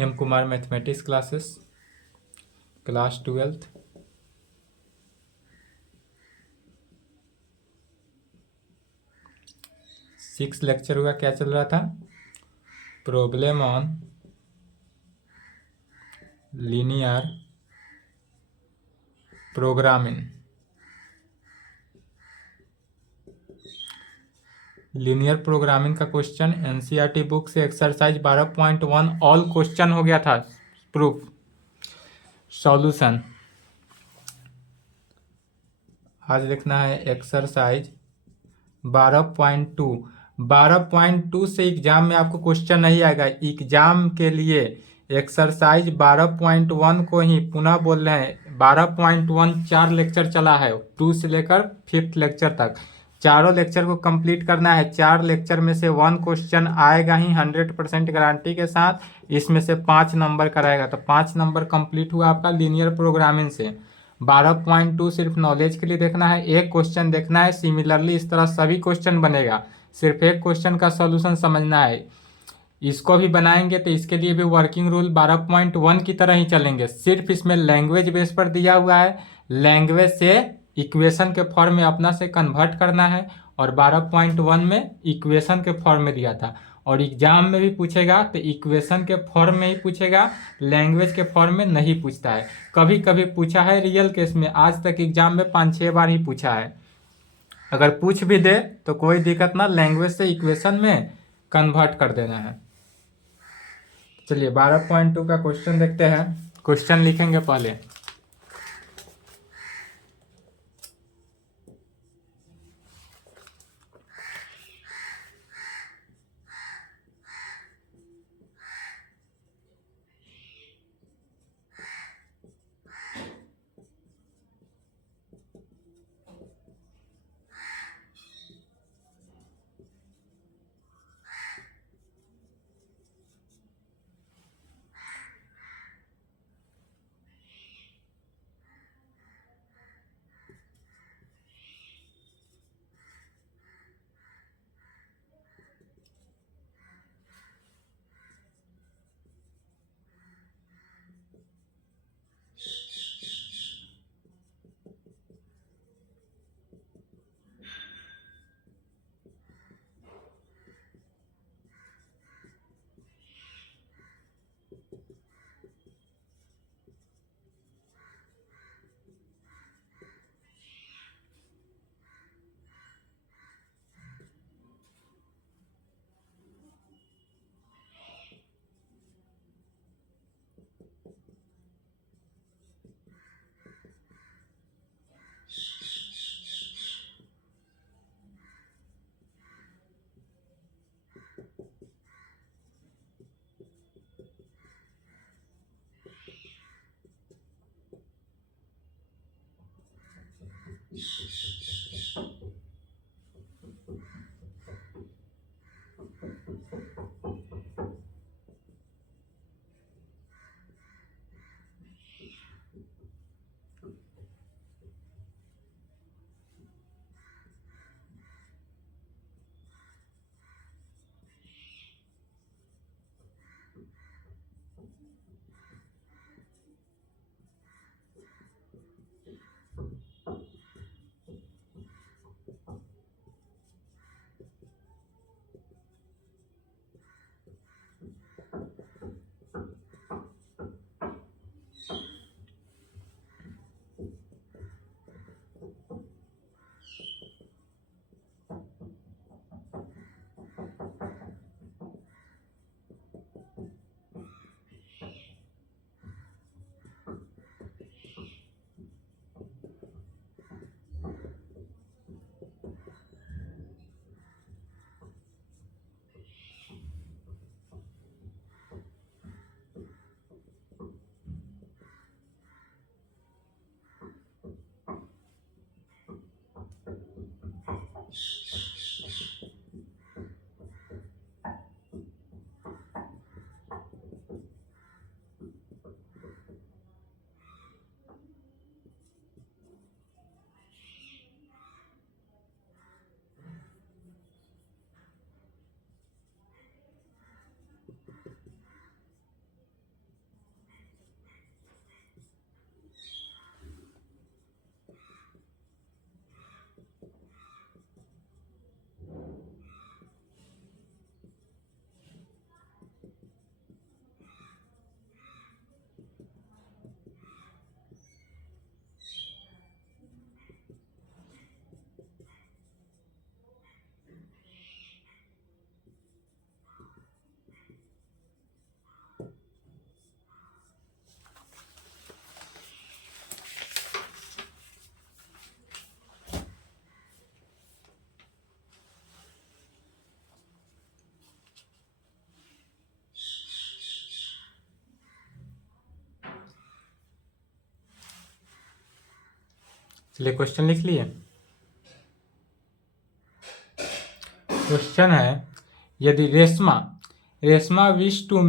M Kumar mathematics classes class 12th। Six lecture हुआ, क्या चल रहा था? Problem on linear programming. Linear programming का क्वेश्चन एनसीईआरटी बुक से एक्सरसाइज 12.1 ऑल क्वेश्चन हो गया था। प्रूफ सॉल्यूशन आज लिखना है एक्सरसाइज 12.2। 12.2 से एग्जाम में आपको क्वेश्चन नहीं आएगा। एग्जाम के लिए एक्सरसाइज 12.1 को ही पुनः बोल रहे हैं। 12.1 4 लेक्चर चला है, 2 से लेकर 5th लेक्चर तक। चारों लेक्चर को कंप्लीट करना है। 4 लेक्चर में से 1 क्वेश्चन आएगा ही 100% गारंटी के साथ। इसमें से 5 नंबर का रहेगा, तो 5 नंबर कंप्लीट हुआ आपका लीनियर प्रोग्रामिंग से। 12.2 सिर्फ नॉलेज के लिए देखना है, एक क्वेश्चन देखना है। सिमिलरली इस तरह सभी क्वेश्चन बनेगा, सिर्फ एक क्वेश्चन का सॉल्यूशन समझना है। इसको भी बनाएंगे तो इसके लिए भी वर्किंग रूल 12.1 की तरह ही चलेंगे, सिर्फ इसमें लैंग्वेज बेस पर दिया हुआ है। लैंग्वेज से इक्वेशन के फॉर्म में अपना से कन्वर्ट करना है, और 12.1 में इक्वेशन के फॉर्म में दिया था। और एग्जाम में भी पूछेगा तो इक्वेशन के फॉर्म में ही पूछेगा, लैंग्वेज के फॉर्म में नहीं पूछता है। कभी कभी पूछा है रियल केस में, आज तक एग्जाम में 5-6 बार ही पूछा है। अगर पूछ भी दे तो कोई दिक्कत ना, लैंग्वेज से इक्वेशन में कन्वर्ट कर देना है। चलिए 12.2 का क्वेश्चन देखते हैं। क्वेश्चन लिखेंगे पहले। चलिए क्वेश्चन लिख लिए। क्वेश्चन है, यदि Reshma wish to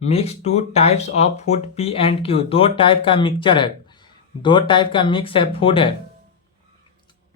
mix two types of food P and Q, दो टाइप का मिक्सचर है, दो टाइप का मिक्स है फूड है,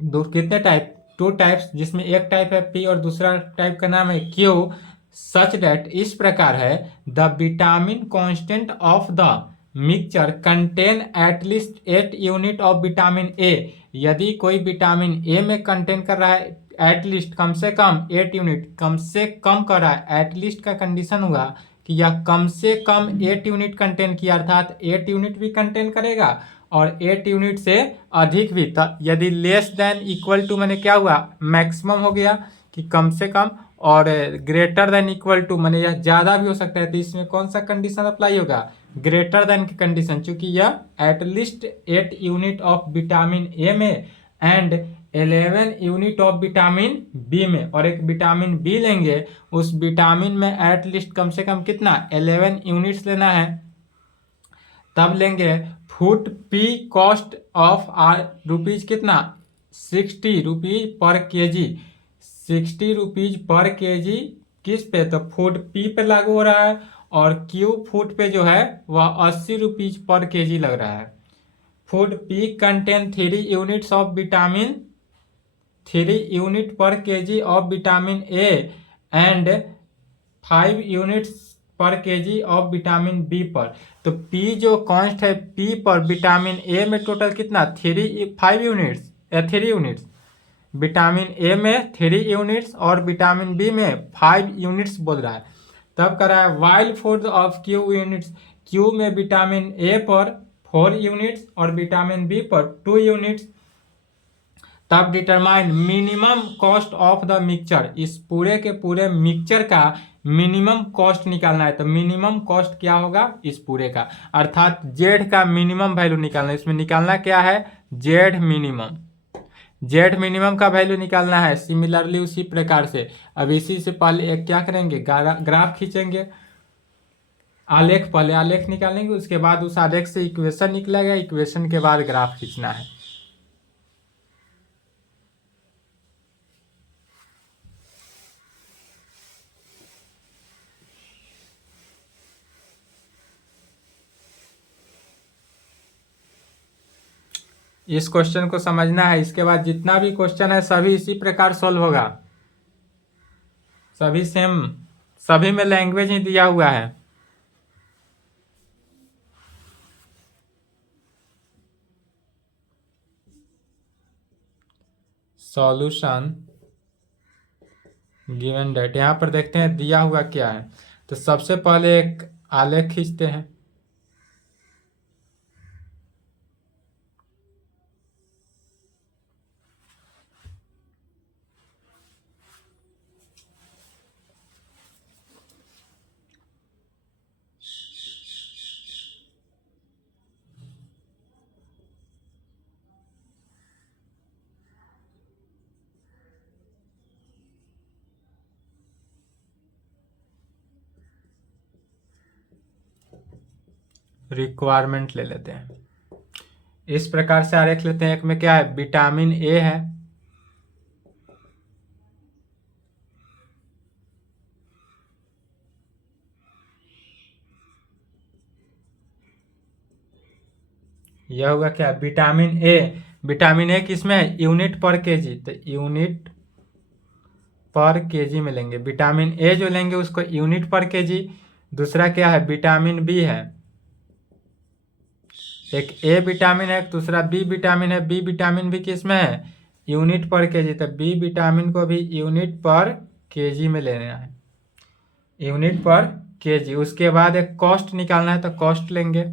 दो कितने टाइप, टू टाइप्स, जिसमें एक टाइप है पी और दूसरा टाइप का नाम है क्यू, सच दैट इस प्रकार है, the vitamin constant of the mixture contain at least 8 unit of vitamin ए, यदि कोई विटामिन ए में कंटेन कर रहा है एटलीस्ट कम से कम 8 यूनिट, कम से कम कर रहा है, एटलीस्ट का कंडीशन हुआ कि यह कम से कम 8 यूनिट कंटेन किया, अर्थात 8 यूनिट भी कंटेन करेगा और 8 यूनिट से अधिक भी। यदि लेस देन इक्वल टू मैंने क्या हुआ, मैक्सिमम हो गया कि कम से कम, और ग्रेटर देन इक्वल टू मैंने यह ज़्यादा भी हो सकता है, तो इसमें कौन सा कंडीशन अप्लाई होगा, ग्रेटर देन की कंडीशन, चूंकि यह at least 8 unit of vitamin A में and 11 unit of vitamin B में, और एक विटामिन बी लेंगे, उस विटामिन में एटलीस्ट कम से कम कितना 11 यूनिट्स लेना है, तब लेंगे। Food P cost of rupees कितना 60 रुपीज पर के जी, 60 रुपीज पर के जी किस पे, तो फूड पी पे लागू हो रहा है, और क्यू फूड पे जो है वह 80 रुपीज पर के जी लग रहा है। Food P contain 3 units of vitamin, 3 unit per K G of vitamin A and 5 units per K G of vitamin B पर, तो पी जो कॉन्स्ट है पी पर विटामिन ए में टोटल कितना 5 यूनिट्स या 3 यूनिट्स, विटामिन ए में 3 units और विटामिन बी में 5 यूनिट्स बोल रहा है। तब कर रहा है while food of Q units, Q में विटामिन ए पर 4 यूनिट्स और विटामिन बी पर 2 यूनिट्स। तब determine minimum cost of the mixture, इस पूरे के पूरे मिक्सचर का मिनिमम कॉस्ट निकालना है, तो मिनिमम कॉस्ट क्या होगा इस पूरे का, अर्थात जेड का मिनिमम वैल्यू निकालना है। इसमें निकालना क्या है, जेड मिनिमम, जेड मिनिमम का वैल्यू निकालना है। सिमिलरली उसी प्रकार से अब इसी से पहले एक क्या करेंगे, ग्राफ खींचेंगे, आलेख, पहले आलेख निकालेंगे, उसके बाद उस आलेख से इक्वेशन निकलेगा, इक्वेशन के बाद ग्राफ खींचना है। इस क्वेश्चन को समझना है, इसके बाद जितना भी क्वेश्चन है सभी इसी प्रकार सॉल्व होगा, सभी सेम, सभी में लैंग्वेज ही दिया हुआ है। सॉल्यूशन गिवन डेट, यहाँ पर देखते हैं दिया हुआ क्या है। तो सबसे पहले एक आलेख खींचते हैं, रिक्वायरमेंट ले लेते हैं, इस प्रकार से आरेख लेते हैं। एक में क्या है, विटामिन ए है, यह होगा क्या, विटामिन ए, विटामिन ए किसमें है, यूनिट पर केजी, तो यूनिट पर केजी में लेंगे। विटामिन ए जो लेंगे उसको यूनिट पर केजी। दूसरा क्या है, विटामिन बी है, एक ए विटामिन है, दूसरा बी विटामिन है। बी विटामिन भी किस में है, यूनिट पर केजी, तो बी विटामिन को भी यूनिट पर केजी में लेना है, यूनिट पर केजी। उसके बाद एक कॉस्ट निकालना है, तो कॉस्ट लेंगे,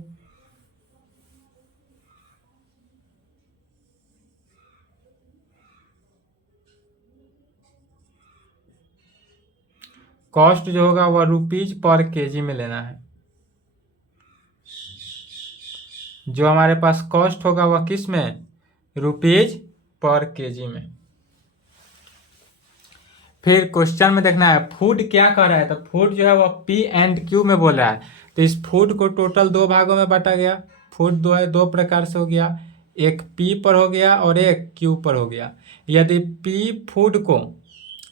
कॉस्ट जो होगा वह रुपीज पर केजी में लेना है। जो हमारे पास कॉस्ट होगा वह किस में, रुपीज पर केजी में। फिर क्वेश्चन में देखना है फूड क्या कर रहा है, तो फूड जो है वह पी एंड क्यू में बोल रहा है। तो इस फूड को टोटल 2 भागों में बांटा गया। फूड दो है, 2 प्रकार से हो गया। एक पी पर हो गया और एक क्यू पर हो गया। यदि पी फूड को,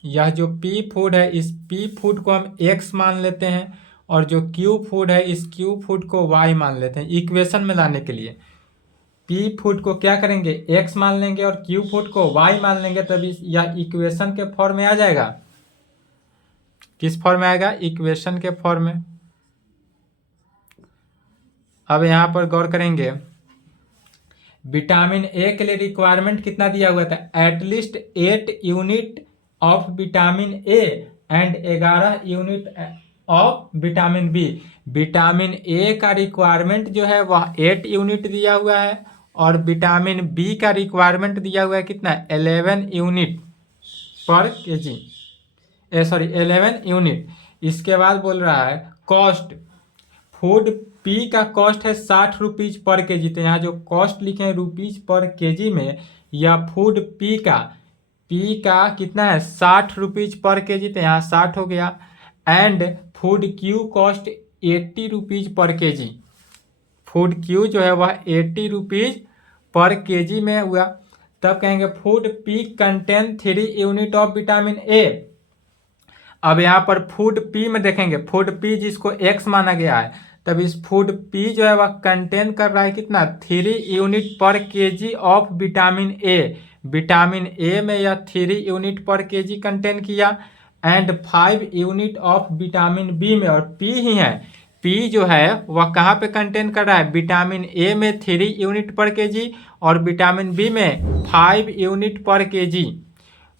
यह जो पी फूड है इस पी फूड को हम एक्स मान लेते हैं और जो क्यू फूड है इस क्यू फूड को वाई मान लेते हैं। इक्वेशन में लाने के लिए पी फूड को क्या करेंगे, एक्स मान लेंगे और क्यू फूड को वाई मान लेंगे, तभी यह इक्वेशन के फॉर्म में आ जाएगा। किस फॉर्म में आएगा, इक्वेशन के फॉर्म में। अब यहाँ पर गौर करेंगे, विटामिन ए के लिए रिक्वायरमेंट कितना दिया हुआ था, at least 8 unit of vitamin A and 11 unit of vitamin B. Vitamin A का रिक्वायरमेंट जो है वह 8 यूनिट दिया हुआ है और विटामिन बी का रिक्वायरमेंट दिया हुआ है कितना, 11 यूनिट पर केजी, 11 यूनिट। इसके बाद बोल रहा है कॉस्ट, फूड पी का कॉस्ट है 60 रुपीज पर केजी। तो यहाँ जो कॉस्ट लिखे हैं रुपीज पर केजी में, या फूड पी का कितना है 60 रुपीज पर केजी, तो यहाँ 60 हो गया। And food Q cost 80 rupees per KG. Food Q जो है वह 80 रुपीज पर केजी में हुआ। तब कहेंगे food P contain 3 unit of vitamin ए। अब यहाँ पर फूड पी में देखेंगे, फूड पी जिसको एक्स माना गया है, तब इस फूड पी जो है वह कंटेन कर रहा है कितना, 3 unit per KG of vitamin A. Vitamin A में यह 3 यूनिट पर केजी कंटेन किया and 5 unit of vitamin B में, और पी ही है, पी जो है वह कहाँ पे कंटेन कर रहा है, विटामिन ए में 3 यूनिट पर केजी और विटामिन बी में 5 unit per KG.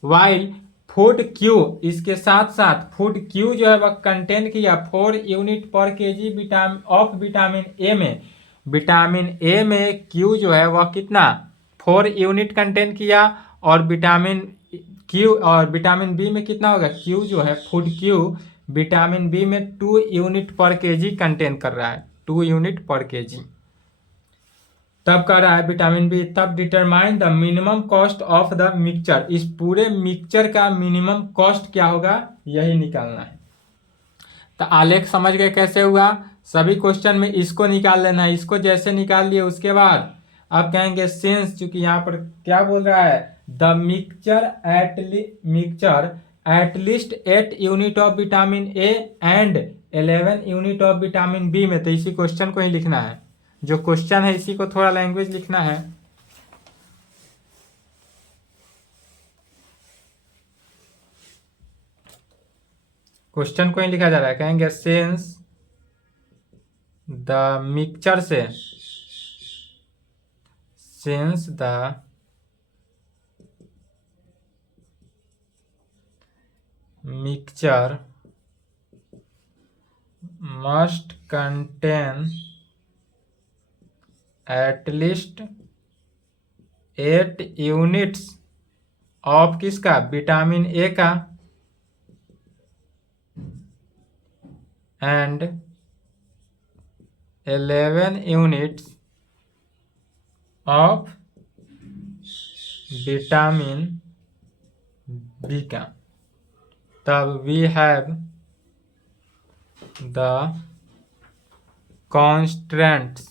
While food Q, इसके साथ साथ फूड क्यू जो है वह कंटेन किया 4 unit per KG of vitamin A में। विटामिन ए में क्यू जो है वह कितना 4 यूनिट कंटेन किया और विटामिन क्यू और विटामिन बी में कितना होगा, क्यू जो है फूड क्यू विटामिन बी में 2 यूनिट पर केजी कंटेन कर रहा है, 2 यूनिट पर केजी। तब कह रहा है विटामिन बी, तब determine the minimum cost of the mixture. इस पूरे मिक्सचर का मिनिमम कॉस्ट क्या होगा यही निकालना है। तो आलेख समझ गए कैसे हुआ, सभी क्वेश्चन में इसको निकाल लेना है। इसको जैसे निकाल लिए उसके बाद अब कहेंगे सिंस, चूंकि यहाँ पर क्या बोल रहा है, the mixture at least 8 unit of vitamin A and 11 unit of vitamin B में, तो इसी क्वेश्चन को ही लिखना है। जो क्वेश्चन है इसी को थोड़ा लैंग्वेज लिखना है। क्वेश्चन को ही लिखा जा रहा है, कहेंगे सिंस द मिक्सचर से, since the mixture must contain at least 8 units of किसका, विटामिन ए का and 11 units of vitamin B का। तब वी हैव द कॉन्स्टेंट्स।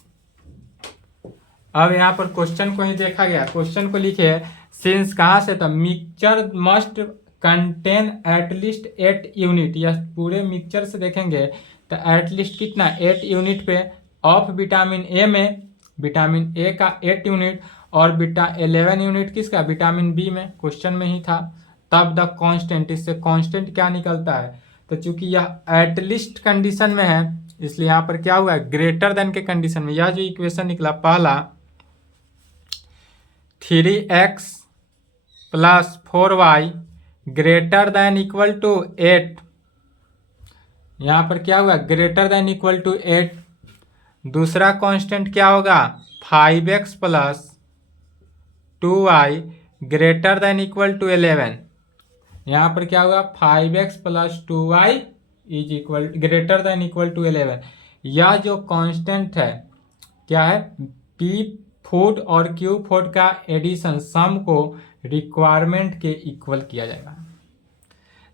अब यहाँ पर क्वेश्चन को ही देखा गया, क्वेश्चन को लिखे सिंस कहाँ से, तो mixture must contain at least 8 unit. यह पूरे मिक्सचर से देखेंगे तो एटलीस्ट कितना 8 यूनिट पे ऑफ विटामिन ए में, विटामिन ए का 8 यूनिट और 11 यूनिट किसका, विटामिन बी में, क्वेश्चन में ही था। तब द कांस्टेंट, इससे कांस्टेंट क्या निकलता है, तो चूंकि यह एटलीस्ट कंडीशन में है इसलिए यहाँ पर क्या हुआ, ग्रेटर देन के कंडीशन में। यह जो इक्वेशन निकला पहला 3x plus 4y greater than equal to 8, यहाँ पर क्या हुआ, ग्रेटर देन इक्वल टू 8। दूसरा कांस्टेंट क्या होगा, 5x plus 2y greater than equal to 11। यहाँ पर क्या होगा, 5x plus 2y is equal greater than equal to 11। यह जो कांस्टेंट है क्या है, पी फूड और क्यू फूड का एडिशन सम को रिक्वायरमेंट के इक्वल किया जाएगा।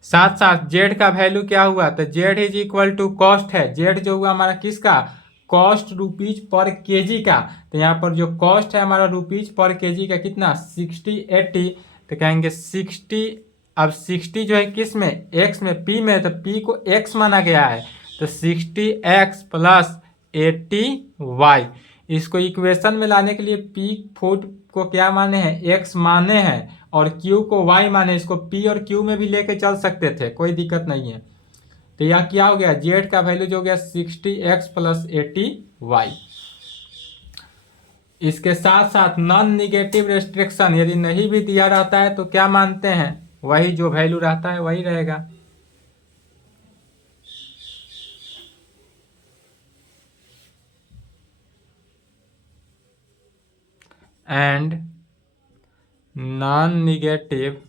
साथ साथ जेड का वैल्यू क्या हुआ, तो Z is equal to cost है। जेड जो हुआ हमारा किसका, कॉस्ट रुपीज पर केजी का। तो यहाँ पर जो कॉस्ट है हमारा रुपीज पर केजी का कितना 60-80, तो कहेंगे 60। अब 60 जो है किस में, एक्स में, पी में, तो पी को एक्स माना गया है, तो 60x प्लस 80y। इसको इक्वेशन में लाने के लिए पी फुट को क्या माने हैं, एक्स माने हैं, और क्यू को वाई माने। इसको पी और क्यू में भी लेके चल सकते थे, कोई दिक्कत नहीं है। तो यह क्या हो गया, जेड का वैल्यू जो हो गया 60x प्लस 80y। इसके साथ साथ नॉन निगेटिव रेस्ट्रिक्शन यदि नहीं भी दिया रहता है तो क्या मानते हैं, वही जो वैल्यू रहता है वही रहेगा। And non negative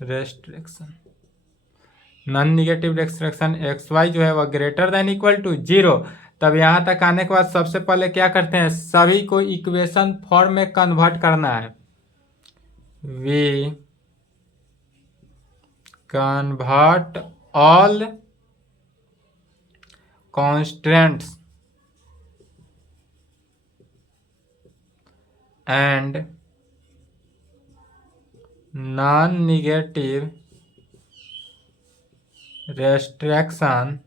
restriction, non negative restriction x y जो है वह ग्रेटर देन इक्वल टू 0। तब यहां तक आने के बाद सबसे पहले क्या करते हैं, सभी को इक्वेशन फॉर्म में कन्वर्ट करना है। We convert all constants and non negative restriction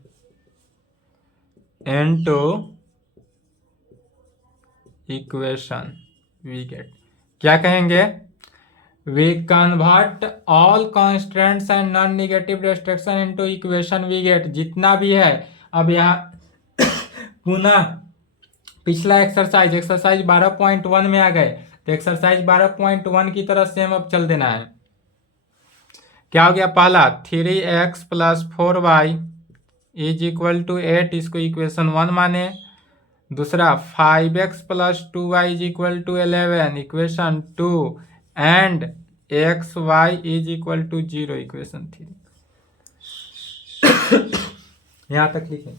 into equation we get. क्या कहेंगे, we convert all constants and non negative restriction into equation we get. जितना भी है, अब यहाँ पुनः पिछला एक्सरसाइज 12.1 में आ गए, तो एक्सरसाइज 12.1 की तरफ से हम अब चल देना है। क्या हो गया, पहला 3x plus 4y is equal to 8, इसको इक्वेशन 1 माने। दूसरा 5x plus 2y is equal to 11, equation 2, and xy is equal to 0, equation 3। यहां तक लिखें।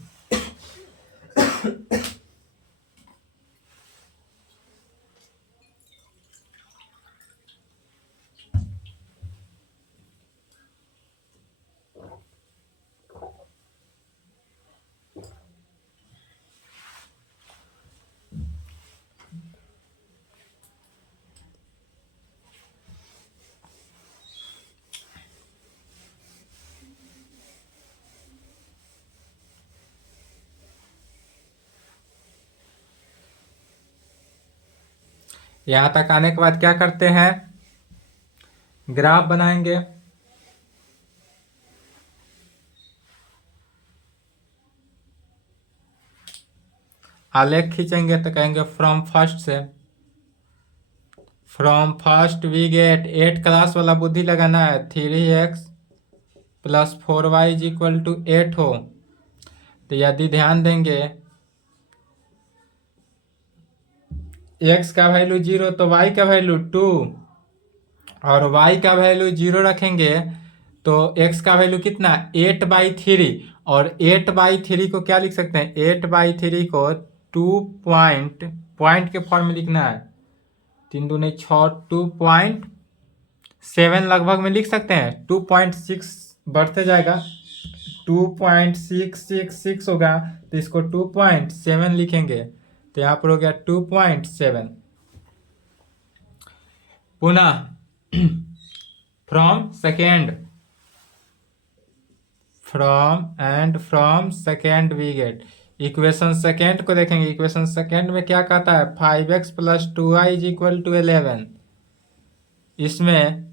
यहां तक आने के बाद क्या करते हैं, ग्राफ बनाएंगे। आलेख खींचेंगे तो कहेंगे फ्रॉम फर्स्ट से, from first we get 8 class वाला बुद्धि लगाना है, 3x plus 4y is equal to 8 हो। तो यदि ध्यान देंगे x का वैल्यू 0 तो y का वैल्यू 2, और y का वैल्यू 0 रखेंगे तो x का वैल्यू कितना 8/3, और 8/3 को क्या लिख सकते हैं, 8/3 को 2 पॉइंट के फॉर्म में लिखना है, 3 दूनी 6, 2.7 लगभग में लिख सकते हैं। 2.6 बढ़ते जाएगा, 2.666 होगा, तो इसको 2.7 लिखेंगे, तो यहाँ पर हो गया 2.7। पुनः from second we get, equation second को देखेंगे। इक्वेशन सेकेंड में क्या कहता है, 5x plus 2y is equal to 11। इसमें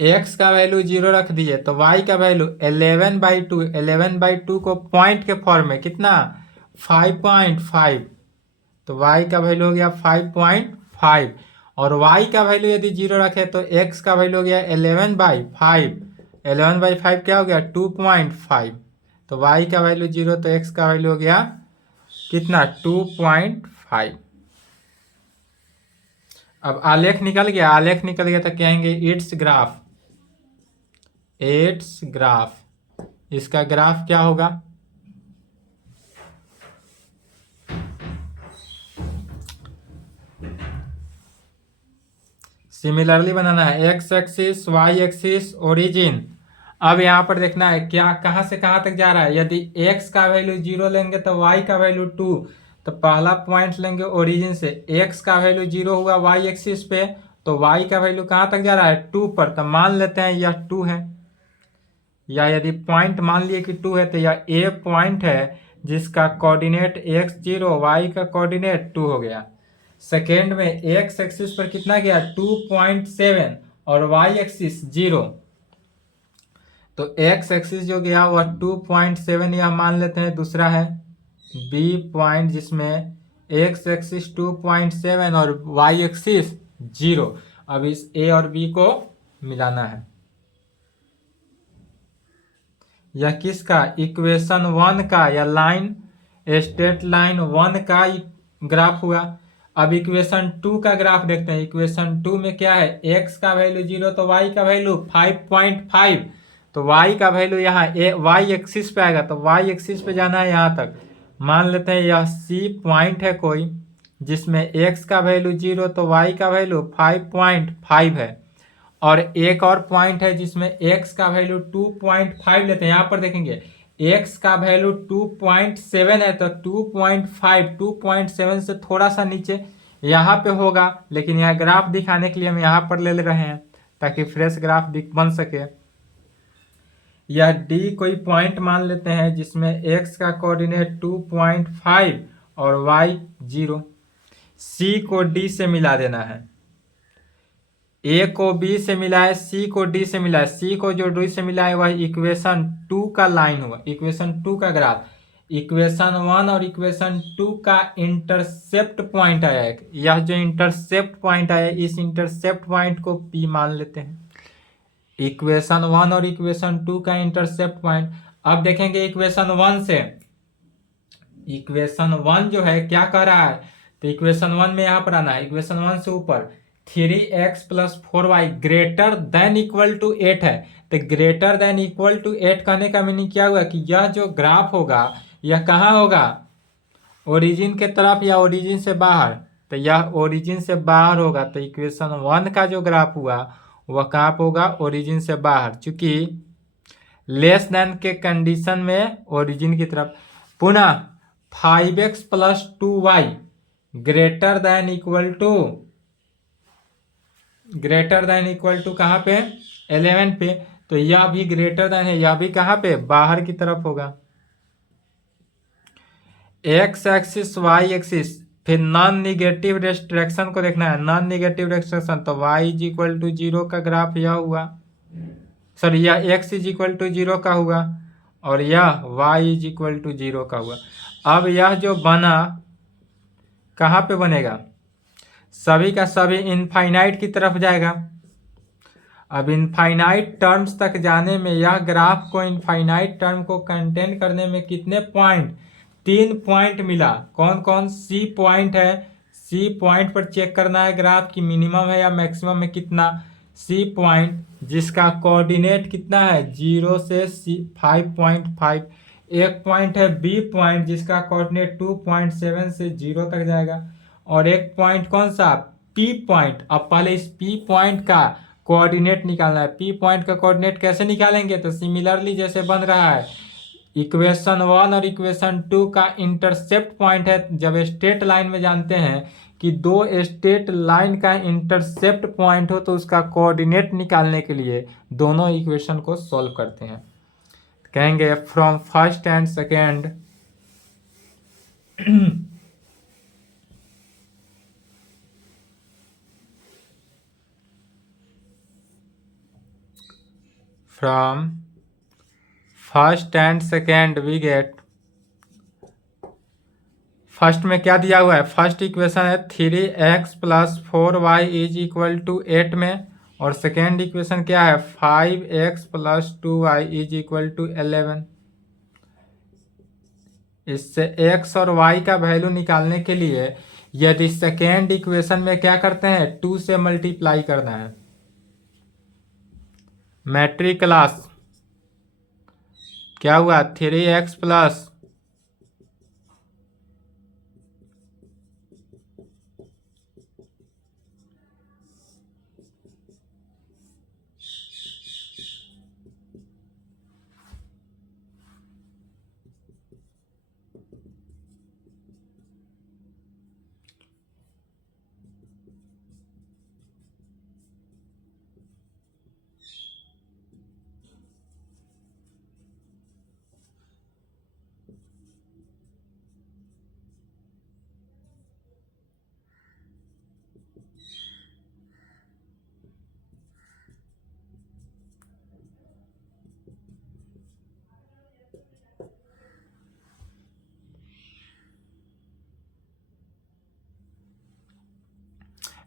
x का वैल्यू 0 रख दिए तो y का वैल्यू 11/2, 11/2 को पॉइंट के फॉर्म में कितना 5.5, तो y का वैल्यू हो गया 5.5, और y का वैल्यू यदि 0 रखे तो x का वैल्यू हो गया 11/5, 11/5 क्या हो गया 2.5, तो y का वैल्यू 0 तो x का वैल्यू हो गया कितना 2.5। अब आलेख निकल गया, तो कहेंगे इट्स ग्राफ, इसका ग्राफ क्या होगा, सिमिलरली बनाना है, x axis, y axis origin, अब यहाँ पर देखना है क्या कहाँ से कहाँ तक जा रहा है। यदि x का वैल्यू 0 लेंगे तो y का वैल्यू 2, तो पहला पॉइंट लेंगे ओरिजिन से, x का वैल्यू 0 हुआ y एक्सिस पे, तो y का वैल्यू कहाँ तक जा रहा है 2 पर, तो मान लेते हैं यह 2 है। या यदि पॉइंट मान लिए कि 2 है तो यह a पॉइंट है जिसका कोऑर्डिनेट x 0, y का कोऑर्डिनेट 2 हो गया। सेकेंड में x एक्सिस पर कितना गया 2.7 और y एक्सिस 0, तो x एक्सिस जो गया वह 2.7 यह मान लेते हैं। दूसरा है b पॉइंट जिसमें x एक्सिस 2.7 और y एक्सिस 0। अब इस a और b को मिलाना है। यह किसका इक्वेशन 1 का या लाइन स्ट्रेट लाइन 1 का ग्राफ हुआ। अब इक्वेशन 2 का ग्राफ देखते हैं। इक्वेशन 2 में क्या है x का वैल्यू 0 तो y का वैल्यू 5.5, तो y का वैल्यू यहाँ y एक्सिस पे आएगा, तो y एक्सिस पे जाना है यहाँ तक। मान लेते हैं यह c पॉइंट है कोई जिसमें x का वैल्यू 0 तो y का वैल्यू 5.5 है, और एक और पॉइंट है जिसमें x का वैल्यू 2.5 लेते हैं। यहाँ पर देखेंगे x का वैल्यू 2.7 है, तो 2.7 से थोड़ा सा नीचे यहाँ पे होगा, लेकिन यह ग्राफ दिखाने के लिए हम यहाँ पर ले रहे हैं ताकि फ्रेश ग्राफ बन सके। या d कोई पॉइंट मान लेते हैं जिसमें x का कोऑर्डिनेट 2.5 और y 0। c को d से मिला देना है, a को b से मिला है, c को d से मिला है। c को जो d से मिला है वह इक्वेशन 2 का लाइन हुआ, इक्वेशन 2 का ग्राफ। इक्वेशन 1 और इक्वेशन 2 का इंटरसेप्ट पॉइंट आया है। यह जो इंटरसेप्ट पॉइंट आया है इस इंटरसेप्ट पॉइंट को p मान लेते हैं। इक्वेशन 1 और इक्वेशन 2 का इंटरसेप्ट पॉइंट। अब देखेंगे इक्वेशन 1 से, इक्वेशन 1 जो है क्या कह रहा है, तो इक्वेशन 1 में यहाँ पर आना है। इक्वेशन 1 से ऊपर 3x plus 4y greater than equal to 8 है, तो ग्रेटर देन इक्वल टू 8 कहने का मीनिंग क्या हुआ कि यह जो ग्राफ होगा यह कहाँ होगा, ओरिजिन के तरफ या ओरिजिन से बाहर, तो यह ओरिजिन से बाहर होगा। तो इक्वेशन 1 का जो ग्राफ हुआ वह कहाँ पर होगा, ओरिजिन से बाहर, चूंकि लेस देन के कंडीशन में ओरिजिन की तरफ। पुनः 5x plus 2y greater than equal to कहाँ पे 11 पे, तो यह भी ग्रेटर देन है, यह भी कहाँ पे बाहर की तरफ होगा। x एक्सिस y एक्सिस, फिर नॉन निगेटिव रेस्ट्रिक्शन को देखना है। नॉन निगेटिव रेस्ट्रिक्शन तो y इज इक्वल टू 0 का ग्राफ यह हुआ, सॉरी यह x इज इक्वल टू 0 का हुआ और यह y इज इक्वल टू 0 का हुआ। अब यह जो बना कहाँ पे बनेगा, सभी का सभी इनफाइनाइट की तरफ जाएगा। अब इनफाइनाइट टर्म्स तक जाने में यह ग्राफ को इनफाइनाइट टर्म को कंटेन करने में कितने पॉइंट, 3 पॉइंट मिला। कौन कौन, सी पॉइंट है, सी पॉइंट पर चेक करना है ग्राफ की मिनिमम है या मैक्सिमम है कितना। सी पॉइंट जिसका कोऑर्डिनेट कितना है 0 से 5.5। एक पॉइंट है बी पॉइंट जिसका कोऑर्डिनेट 2.7 से 0 तक जाएगा, और एक पॉइंट कौन सा पी पॉइंट। अब पहले इस पी पॉइंट का कोऑर्डिनेट निकालना है। पी पॉइंट का कोऑर्डिनेट कैसे निकालेंगे, तो सिमिलरली जैसे बन रहा है इक्वेशन 1 और इक्वेशन 2 का इंटरसेप्ट पॉइंट है। जब स्ट्रेट लाइन में जानते हैं कि दो स्ट्रेट लाइन का इंटरसेप्ट पॉइंट हो तो उसका कोऑर्डिनेट निकालने के लिए दोनों इक्वेशन को सॉल्व करते हैं। कहेंगे from first and second from first and second we get, first में क्या दिया हुआ है, फर्स्ट इक्वेशन है 3x plus 4y is equal to 8 में, और सेकेंड इक्वेशन क्या है 5x plus 2y is equal to 11। इससे x और y का वैल्यू निकालने के लिए यदि सेकेंड इक्वेशन में क्या करते हैं 2 से मल्टीप्लाई करना है। मैट्रिक क्लास क्या हुआ 3x प्लस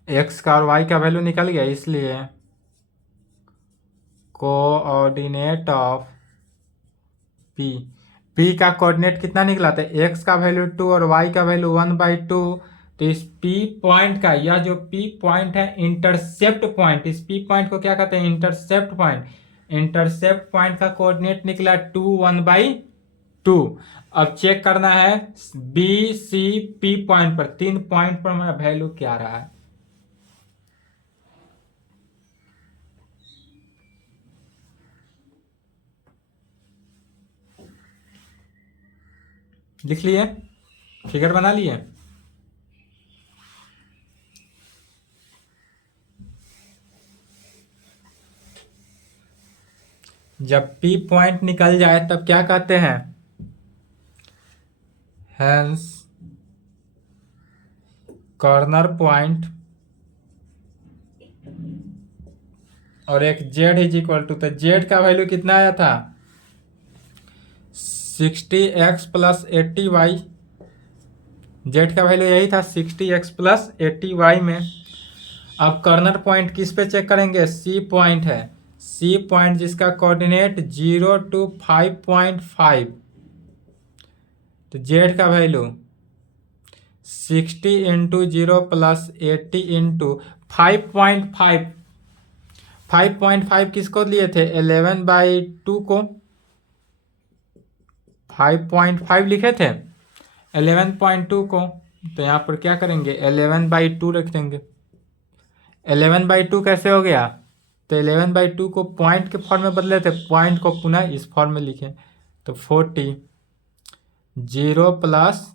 एक्स का और वाई का वैल्यू निकल गया, इसलिए कोऑर्डिनेट ऑफ पी, पी का कोऑर्डिनेट कितना निकला था, एक्स का वैल्यू 2 और वाई का वैल्यू 1/2। तो इस पी पॉइंट का, यह जो पी पॉइंट है इंटरसेप्ट पॉइंट, इस पी पॉइंट को क्या कहते हैं, इंटरसेप्ट पॉइंट। इंटरसेप्ट पॉइंट का कोऑर्डिनेट निकला 2 1/2। अब चेक करना है बी सी पी पॉइंट पर, तीन पॉइंट पर मेरा वैल्यू क्या रहा है। लिख लिए, फिगर बना लिए। जब P पॉइंट निकल जाए तब क्या कहते हैं, हेंस कॉर्नर पॉइंट और एक Z इज इक्वल टू, तो Z का वैल्यू कितना आया था 60x प्लस 80y। Z का वैल्यू यही था 60x प्लस 80y में। अब कॉर्नर पॉइंट किस पे चेक करेंगे, C पॉइंट है, C पॉइंट जिसका कोऑर्डिनेट 0 to 5.5। तो Z का वैल्यू 60 इंटू 0 प्लस 80 इंटू 5.5। 5.5 किसको लिए थे, 11/2 को 5.5 लिखे थे 11.2 को। तो यहाँ पर क्या करेंगे 11/2 रख देंगे। 11/2 कैसे हो गया, तो 11/2 को पॉइंट के फॉर्म में बदले थे, पॉइंट को पुनः इस फॉर्म में लिखें। तो 40, 0 प्लस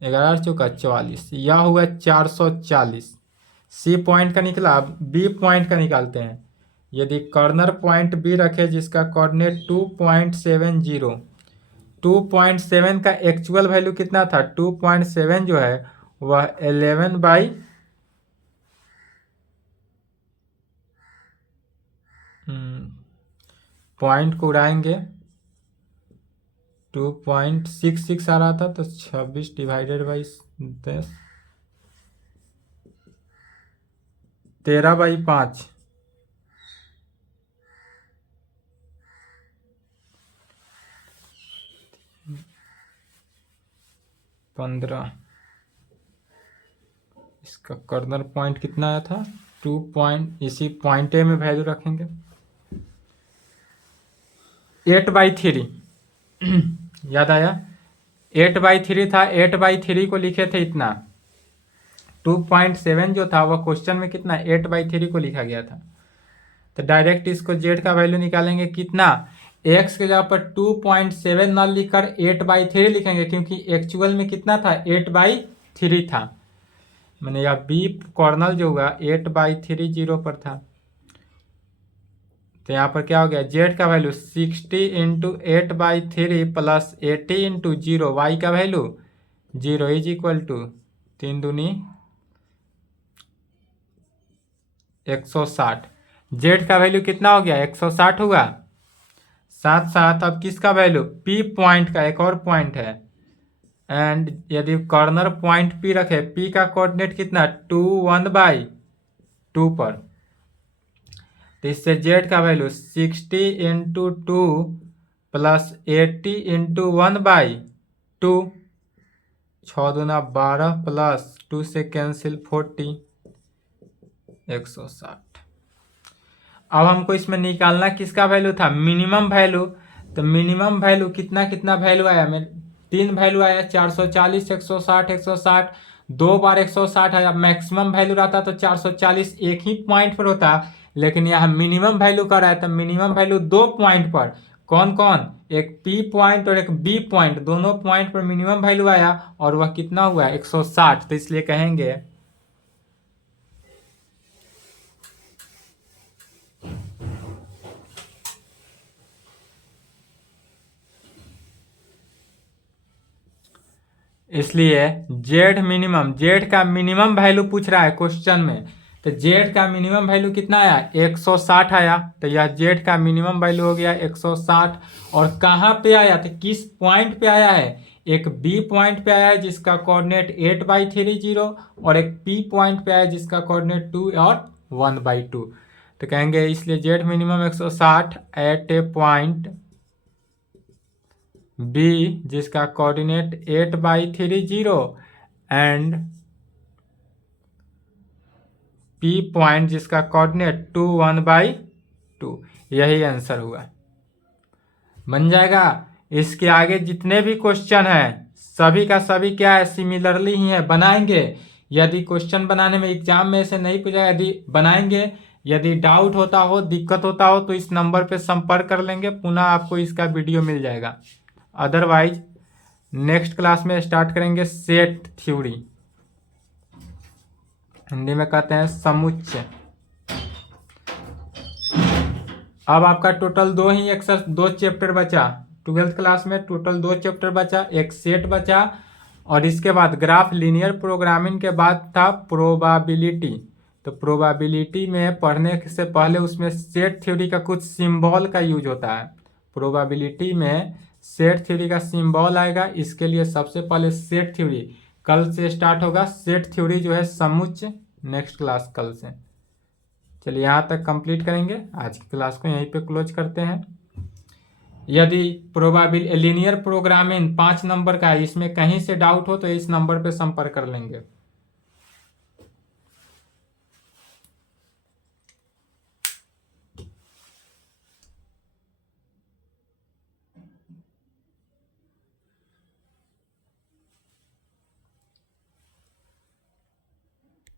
11 चौका 44, यह हुआ 440। सी पॉइंट का निकला। अब बी पॉइंट का निकालते हैं। यदि कॉर्नर पॉइंट बी रखे जिसका कोऑर्डिनेट 2.70, 2.7 का एक्चुअल वैल्यू कितना था, 2.7 जो है वह 11 पॉइंट को उड़ाएंगे 2.66 आ रहा था, तो 26 डिवाइडेड बाई 10, 13/5, 15। इसका कॉर्नर पॉइंट कितना आया था 2 पॉइंट, इसी पॉइंट ए में वैल्यू रखेंगे 8/3। याद आया 8/3 था, 8/3 को लिखे थे इतना। 2.7 जो था वह क्वेश्चन में कितना 8/3 को लिखा गया था। तो डायरेक्ट इसको Z का वैल्यू निकालेंगे कितना, x के जगह पर 2.7 ना लिखकर 8/3 लिखेंगे, क्योंकि एक्चुअल में कितना था 8/3 था। मैंने यह बी कॉर्नर जो हुआ 8/3 0 पर था। तो यहाँ पर क्या हो गया, Z का वैल्यू 60 इंटू 8/3 प्लस 80 इंटू 0, वाई का वैल्यू 0 इज इक्वल टू 3 दूनी 160। Z का वैल्यू कितना हो गया 160 हुआ। साथ साथ अब किसका वैल्यू, P पॉइंट का, एक और पॉइंट है। एंड यदि कॉर्नर पॉइंट P रखे, P का कोऑर्डिनेट कितना 2 1/2 पर, तो इससे Z का वैल्यू 60 इंटू 2 प्लस 80 इंटू 1/2, 6 दूना 12 प्लस 2 से कैंसिल 40, 160। अब हमको इसमें निकालना किसका वैल्यू था, मिनिमम वैल्यू। तो मिनिमम वैल्यू कितना कितना वैल्यू आया, मेरे 3 वैल्यू आया 440, 160, 160, 2 बार 160 आया। मैक्सिमम वैल्यू रहता तो 440 एक ही पॉइंट पर होता, लेकिन यहाँ मिनिमम वैल्यू का रहा है, तो मिनिमम वैल्यू 2 पॉइंट पर। कौन कौन, एक P पॉइंट और एक B पॉइंट, दोनों पॉइंट पर मिनिमम वैल्यू आया और वह कितना हुआ 160। तो इसलिए कहेंगे इसलिए जेड का मिनिमम वैल्यू पूछ रहा है क्वेश्चन में, तो जेड का मिनिमम वैल्यू कितना आया 160 आया, तो यह जेड का मिनिमम वैल्यू हो गया 160। और कहाँ पे आया, तो किस पॉइंट पे आया है, एक बी पॉइंट पे आया है जिसका कोऑर्डिनेट 8/30 और एक पी पॉइंट पे आया है जिसका कोऑर्डिनेट 2 और 1/2। तो कहेंगे इसलिए जेड मिनिमम 160 एट ए पॉइंट बी जिसका कोऑर्डिनेट 8/30 एंड पी पॉइंट जिसका कोऑर्डिनेट 2 1/2। यही आंसर हुआ, बन जाएगा। इसके आगे जितने भी क्वेश्चन हैं सभी का सभी क्या है, सिमिलरली ही है, बनाएंगे। यदि क्वेश्चन बनाने में एग्जाम में से नहीं पूछा, यदि बनाएंगे, यदि डाउट होता हो, दिक्कत होता हो तो इस नंबर पे संपर्क कर लेंगे, पुनः आपको इसका वीडियो मिल जाएगा। अदरवाइज नेक्स्ट क्लास में स्टार्ट करेंगे सेट थ्योरी, हिंदी में कहते हैं समुच्चय। अब आपका टोटल दो चैप्टर बचा, 12th क्लास में टोटल 2 चैप्टर बचा, एक सेट बचा और इसके बाद ग्राफ लीनियर प्रोग्रामिंग के बाद था प्रोबाबिलिटी। तो प्रोबाबिलिटी में पढ़ने से पहले उसमें सेट थ्योरी का कुछ सिंबल का यूज होता है। प्रोबाबिलिटी में सेट थ्योरी का सिंबल आएगा, इसके लिए सबसे पहले सेट थ्योरी कल से स्टार्ट होगा। सेट थ्योरी जो है समुच्चय, नेक्स्ट क्लास कल से। चलिए यहाँ तक कंप्लीट करेंगे, आज की क्लास को यहीं पे क्लोज करते हैं। यदि लीनियर प्रोग्रामिंग 5 नंबर का है, इसमें कहीं से डाउट हो तो इस नंबर पे संपर्क कर लेंगे।